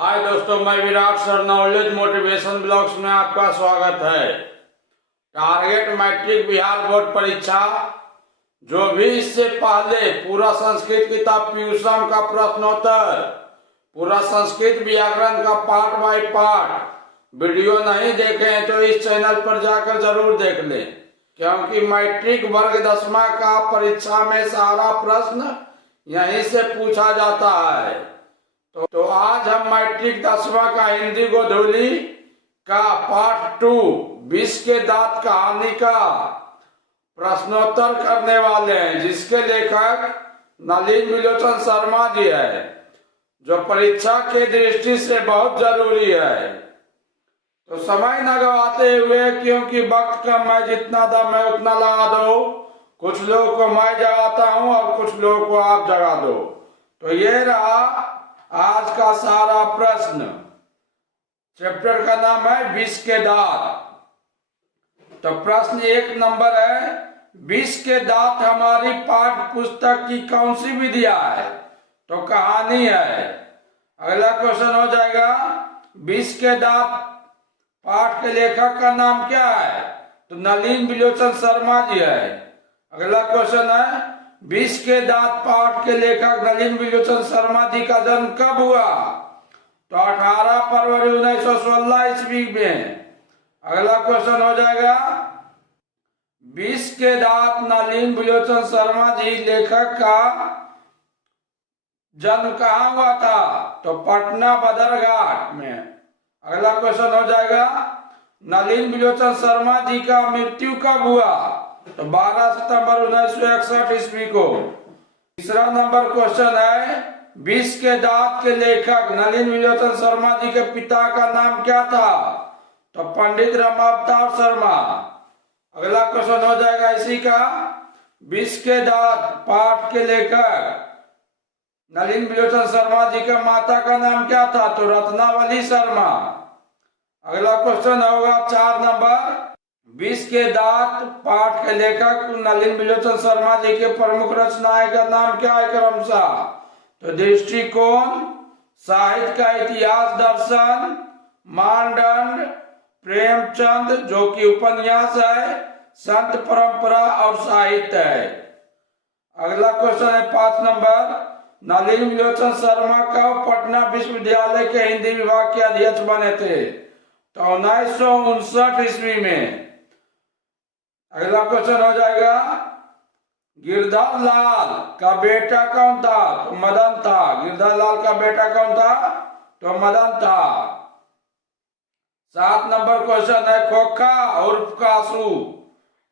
हाय दोस्तों, मैं Virat sir knowledge motivation blogs में आपका स्वागत है। टारगेट मैट्रिक बिहार बोर्ड परीक्षा जो भी इससे पहले पूरा संस्कृत किताब प्यूषम का प्रश्नोत्तर, पूरा संस्कृत व्याकरण का पार्ट बाय पार्ट वीडियो नहीं देखे हैं तो इस चैनल पर जाकर जरूर देख लें, क्योंकि मैट्रिक वर्ग 10वां का परीक्षा में सारा प्रश्न यहीं से पूछा जाता है। तो आज हम मैट्रिक 10वां का हिंदी गोधूली का पार्ट 2 विष के दांत कहानी का प्रश्नोत्तर करने वाले हैं, जिसके लेखक नलिन विलोचन शर्मा जी है, जो परीक्षा के दृष्टि से बहुत जरूरी है। तो समय न गवाते हुए, क्योंकि वक्त कम है, जितना दम है उतना लगा दो। कुछ लोगों को मैं जगाता हूँ और कुछ लोगों को आप जगा दो। तो ये रहा आज का सारा प्रश्न। चैप्टर का नाम है विष के दांत। तो प्रश्न 1 नंबर है, विष के दांत हमारी पाठ्य पुस्तक की कौन सी विधा है? तो कहानी है। अगला क्वेश्चन हो जाएगा, विष के दांत पाठ के लेखक का नाम क्या है? तो नलिन विलोचन शर्मा जी है। अगला क्वेश्चन है, विष के दांत पाठ के लेखक नलिन विलोचन शर्मा जी का जन्म कब हुआ? तो 18 फरवरी 1916 ईस्वी में। अगला क्वेश्चन हो जाएगा, विष के दांत नलिन विलोचन शर्मा जी लेखक का जन्म कहाँ हुआ था? तो पटना बदरघाट में। अगला क्वेश्चन हो जाएगा, नलिन विलोचन शर्मा जी का मृत्यु कब हुआ? तो 12 सितंबर 1961 ईस्वी को। तीसरा नंबर क्वेश्चन है, विष के दांत के लेखक नलिन विलोचन शर्मा जी के पिता का नाम क्या था? तो पंडित रामावतार शर्मा। अगला क्वेश्चन हो जाएगा इसी का, विष के दांत पाठ के लेखक नलिन विलोचन शर्मा जी के माता का नाम क्या था? तो रत्नावली शर्मा। अगला क्वेश्चन होगा 4 नंबर, विष के दांत पाठ के लेखक नलिन विलोचन शर्मा जी के प्रमुख रचनाएं का नाम क्या है क्रमशः? तो दृष्टिकोण, साहित्य का इतिहास, दर्शन, मानदंड, प्रेमचंद जो कि उपन्यास है, संत परंपरा और साहित्य है। अगला क्वेश्चन है 5 नंबर, नलिन विलोचन शर्मा कब पटना विश्वविद्यालय के हिंदी विभाग के अध्यक्ष बने थे? तो 1959 ईस्वी में। अगला क्वेश्चन हो जाएगा, गिरधर लाल का बेटा कौन था? तो मदन था। गिरधर लाल का बेटा कौन था? तो मदन था। 7 नंबर क्वेश्चन है, खोखा उर्फ कासू।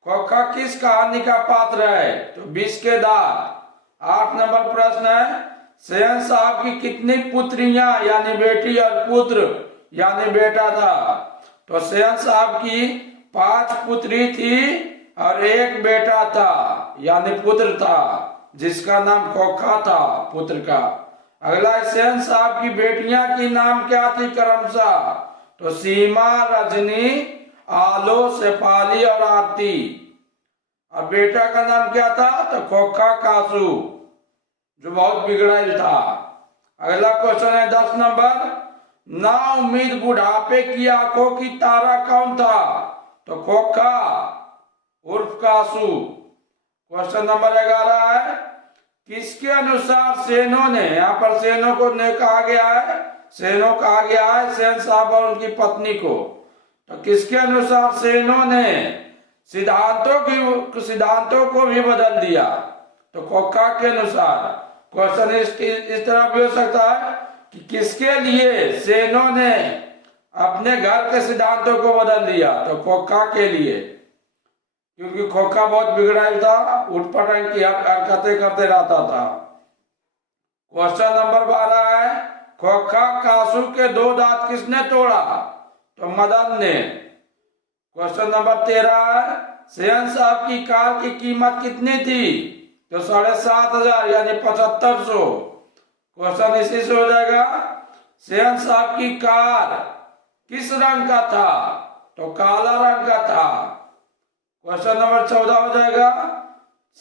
खोखा किस कहानी का पात्र है? तो विष के दांत। 8 नंबर प्रश्न है, सेन साहब की कितनी पुत्रियां यानी बेटी और पुत्र यानी बेटा था? तो सेन साहब की 5 पुत्री थी और 1 बेटा था यानी पुत्र था, जिसका नाम खोखा था, पुत्र का। अगला, सेन साहब की बेटियां की नाम क्या थी क्रमशः? तो सीमा, रजनी, आलो, शेफाली और आरती। और बेटा का नाम क्या था? तो खोखा कासू, जो बहुत बिगड़ैल था। अगला क्वेश्चन है 10 नंबर, ना उम्मीद बुढ़ापे की आंखों की तारा कौन था? तो खोखा उर्फ कासू। क्वेश्चन नंबर 11 है, किसके अनुसार सेनों ने, यहाँ पर सेनों को ने कहा गया है, सेनों कहा गया है सेन साहब और उनकी पत्नी को। तो किसके अनुसार सेनों ने सिद्धांतों को भी बदल दिया? तो खोखा के अनुसार। क्वेश्चन इस तरह भी हो सकता है कि किसके लिए सेनों ने अपने घर के सिद्धांतों को बदल दिया? तो खोखा के लिए, क्योंकि खोखा बहुत बिगड़ाइल था, उठपटांग की हरकतें करते रहता था। क्वेश्चन नंबर 12 है, खोखा कासू के 2 दांत किसने तोड़ा? तो मदन ने। क्वेश्चन नंबर 13 है, सेन साहब की कार की कीमत कितनी थी? तो 7,500 यानी 7500। क्वेश्चन इसी से हो जाएगा, सेन साहब की कार किस रंग का था? तो काला रंग का था। क्वेश्चन नंबर 14 हो जाएगा,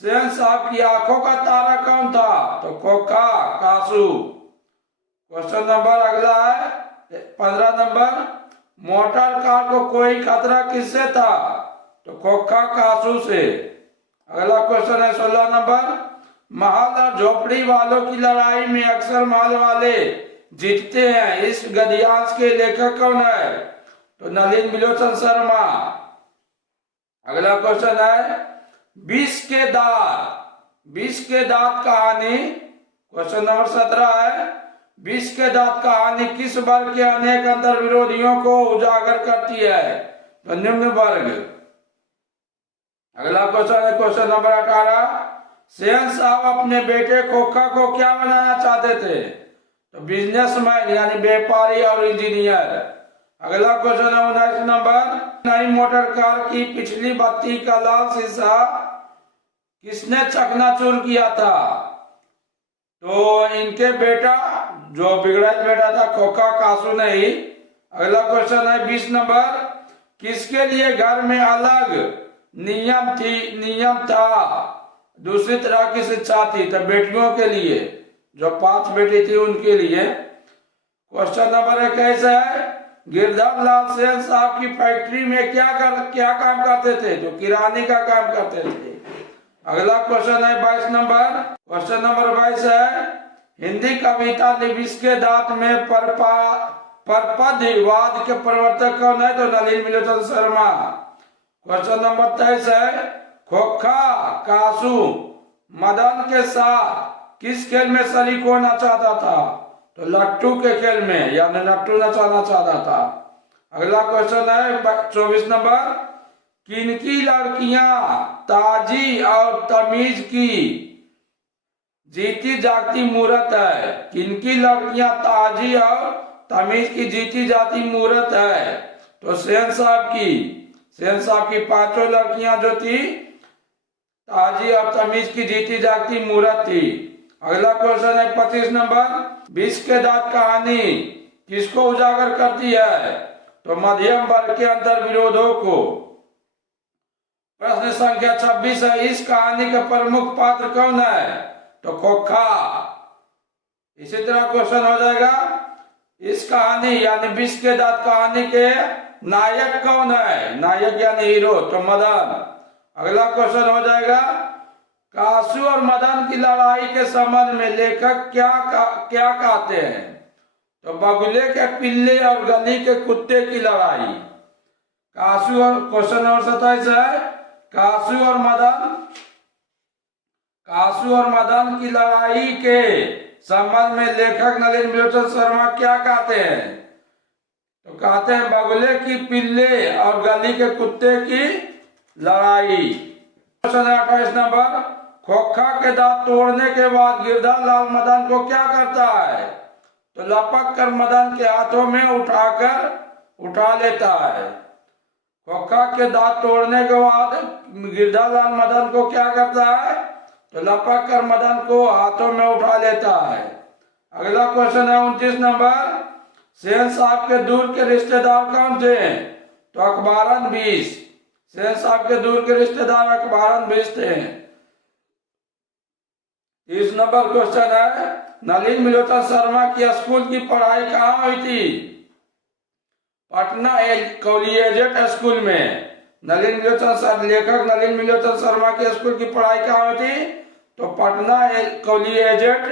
सेन साहब की आंखों का तारा कौन था? तो खोखा कासू। क्वेश्चन नंबर अगला है, 15 नंबर, मोटर कार को कोई खतरा किससे था? तो खोखा कासू से। अगला क्वेश्चन है 16 नंबर, महल और झोपड़ी वालों की लड़ाई में अक्सर महल वाले जीतते हैं, इस गद्यांश के लेखक कौन है? तो नलिन बिलोचन शर्मा। अगला क्वेश्चन है विष के दांत कहानी, क्वेश्चन नंबर 17 है, विष के दांत कहानी किस वर्ग के अनेक अंतर विरोधियों को उजागर करती है? तो निम्न वर्ग। अगला क्वेश्चन है क्वेश्चन नंबर 18, सेन साहब अपने बेटे खोखा को क्या बनाना चाहते थे? तो बिजनेसमैन यानी व्यापारी और इंजीनियर। अगला क्वेश्चन है 19 नंबर, नई मोटर कार की पिछली बत्ती का लाल शीशा किसने चकनाचूर किया था? तो इनके बेटा, जो बिगड़ा बेटा था खोखा कासू ने ही। अगला क्वेश्चन है 20 नंबर, किसके लिए घर में अलग नियम था, दूसरी तरह की शिक्षा थी? तो बेटियों के लिए, जो 5 बेटी थी उनके लिए। क्वेश्चन नंबर 21 है, गिरधर लाल सेन साहब की फैक्ट्री में क्या काम करते थे? तो किराने का काम करते थे। अगला क्वेश्चन है 22 नंबर, क्वेश्चन नंबर 22 है, हिंदी कविता विष के दांत में परपदवाद के प्रवर्तक कौन है? तो नलिन बिलोचन शर्मा। क्वेश्चन नंबर 23 है, खोखा कासू मदन के साथ किस खेल में शरीक होना चाहता था? तो लट्टू के खेल में, यानी लट्टू नचाना चाहता था। अगला क्वेश्चन है 24 नंबर, किनकी लड़कियां ताजी और तमीज की जीती जागती मूरत है? किनकी लड़कियां ताजी और तमीज की जीती जाती मूरत है? तो सेन साहब की 5 लड़कियां जो थी ताजी और तमीज की जीती जागती मूरत थी। अगला क्वेश्चन है 25 नंबर, विष के दांत कहानी किसको उजागर करती है? तो मध्यम वर्ग के अंतर विरोधों को। प्रश्न संख्या 26 है, इस कहानी का प्रमुख पात्र कौन है? तो खोखा। इसी तरह क्वेश्चन हो जाएगा, इस कहानी यानी विष के दांत कहानी के नायक कौन है? नायक यानी हीरो, तो मदन। अगला क्वेश्चन हो जाएगा, कासू और मदन की लड़ाई के संबंध में लेखक क्या कहते हैं? तो बगुले के पिल्ले और गली के कुत्ते की लड़ाई। क्वेश्चन नंबर 27 है, कासू और मदन की लड़ाई के संबंध में लेखक नलिन बिलोचन शर्मा क्या कहते हैं? तो कहते हैं बगुले की पिल्ले और गली के कुत्ते की लड़ाई। क्वेश्चन 28 नंबर, खोखा के दांत तोड़ने के बाद गिरधर लाल मदन को क्या करता है? तो लपक कर मदन के हाथों में उठा लेता है। खोखा के दांत तोड़ने के बाद गिरधर लाल मदन को क्या करता है? तो लपक कर मदन को हाथों में उठा लेता है। अगला क्वेश्चन है 29 नंबर, सेन साहब के दूर के रिश्तेदार कौन थे? तो अकबरन बीस। सेन साहब के दूर के रिश्तेदार अकबरन बीस थे। 30 नंबर क्वेश्चन है, नलिन बिलोचन शर्मा की स्कूल की पढ़ाई कहाँ हुई थी? पटना कॉलेजिएट स्कूल में। लेखक नलिन बिलोचन शर्मा की स्कूल की पढ़ाई कहाँ हुई थी? तो पटना कॉलेजिएट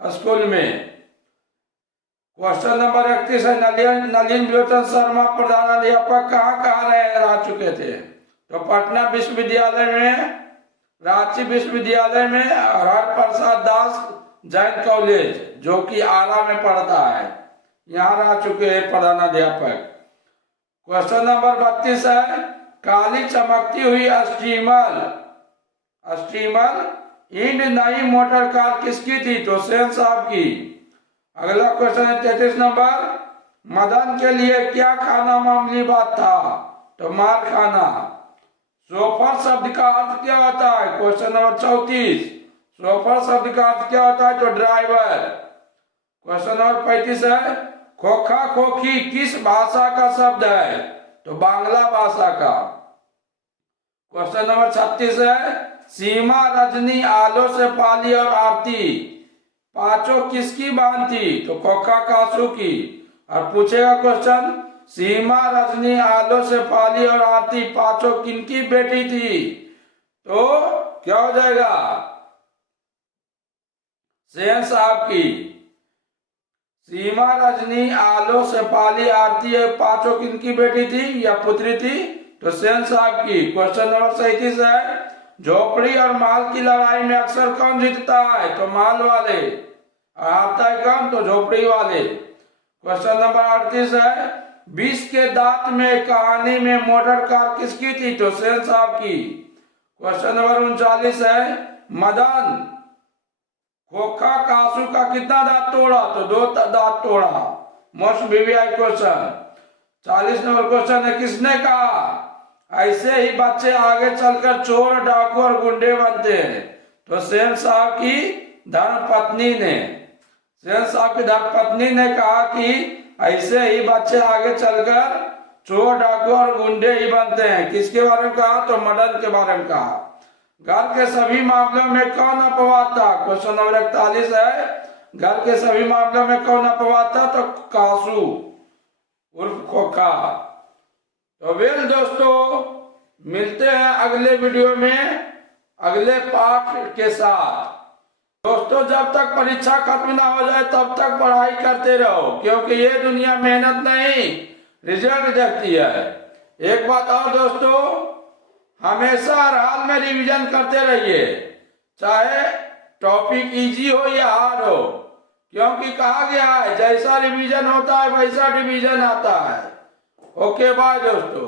स्कूल में। क्वेश्चन नंबर 31 है, नलिन बिलोचन शर्मा प्रधानाध्यापक कहाँ रह चुके थे? तो पटना विश्वविद्यालय में, रांची विश्वविद्यालय में, हरप्रसाद दास जैन कॉलेज जो कि आरा में पड़ता है, यहाँ रह चुके हैं प्रधानाध्यापक। क्वेश्चन नंबर 32 है, काली चमकती हुई स्टीमर इंड नई मोटर कार किसकी थी? तो सेन साहब की। अगला क्वेश्चन है 33 नंबर, मदन के लिए क्या खाना मामूली बात था? तो मार खाना। शोफर शब्द का अर्थ क्या होता है? क्वेश्चन नंबर 34, शोफर शब्द का अर्थ क्या होता है? तो ड्राइवर। क्वेश्चन नंबर 35 है, खोखा खोखी किस भाषा का शब्द है? तो बांग्ला भाषा का। क्वेश्चन नंबर 36 है, सीमा रजनी आलो से पाली और आरती पांचों किसकी बहन थी? तो खोखा कासू की। और पूछेगा क्वेश्चन, सीमा, रजनी, आलो, शेफाली और आरती पांचों किनकी बेटी थी? तो क्या हो जाएगा? सेन साहब की। सीमा, रजनी, आलो, शेफाली, आरती ये पांचों किनकी बेटी थी या पुत्री थी? तो सेन साहब की। क्वेश्चन नंबर 37 है, झोपड़ी और माल की लड़ाई में अक्सर कौन जीतता है? तो माल वाले। और हारता है कौन? तो झोपड़ी वाले। क्वेश्चन नंबर 38 है, 20 के दांत में कहानी में मोटर कार किसकी थी? तो सेन साहब की। क्वेश्चन नंबर 39 है, मदन खोखा कासू का कितना दांत तोड़ा? तो 2 दांत तोड़ा। Most VVI question. 40 number question है, किसने कहा ऐसे ही बच्चे आगे चलकर चोर, डाकू और गुंडे बनते हैं? तो सेन साहब की धर्मपत्नी ने। सेन साहब की धर्मपत्नी ने कहा कि ऐसे ही बच्चे आगे चलकर चोर, डाकू और गुंडे ही बनते हैं। किसके बारे में कहा? तो मदन के बारे में कहा। घर के सभी मामलों में कौन अपवाद था? क्वेश्चन नंबर 41 है, घर के सभी मामलों में कौन अपवाद था? तो कासू उर्फ खोखा। तो वेल दोस्तों, मिलते हैं अगले वीडियो में अगले पार्ट के साथ। दोस्तों, जब तक परीक्षा खत्म ना हो जाए तब तक पढ़ाई करते रहो, क्योंकि ये दुनिया मेहनत नहीं रिजल्ट देखती है। एक बात और दोस्तों, हमेशा हर हाल में रिवीजन करते रहिए, चाहे टॉपिक इजी हो या हार्ड हो, क्योंकि कहा गया है जैसा रिवीजन होता है वैसा डिवीजन आता है। ओके बाय दोस्तों।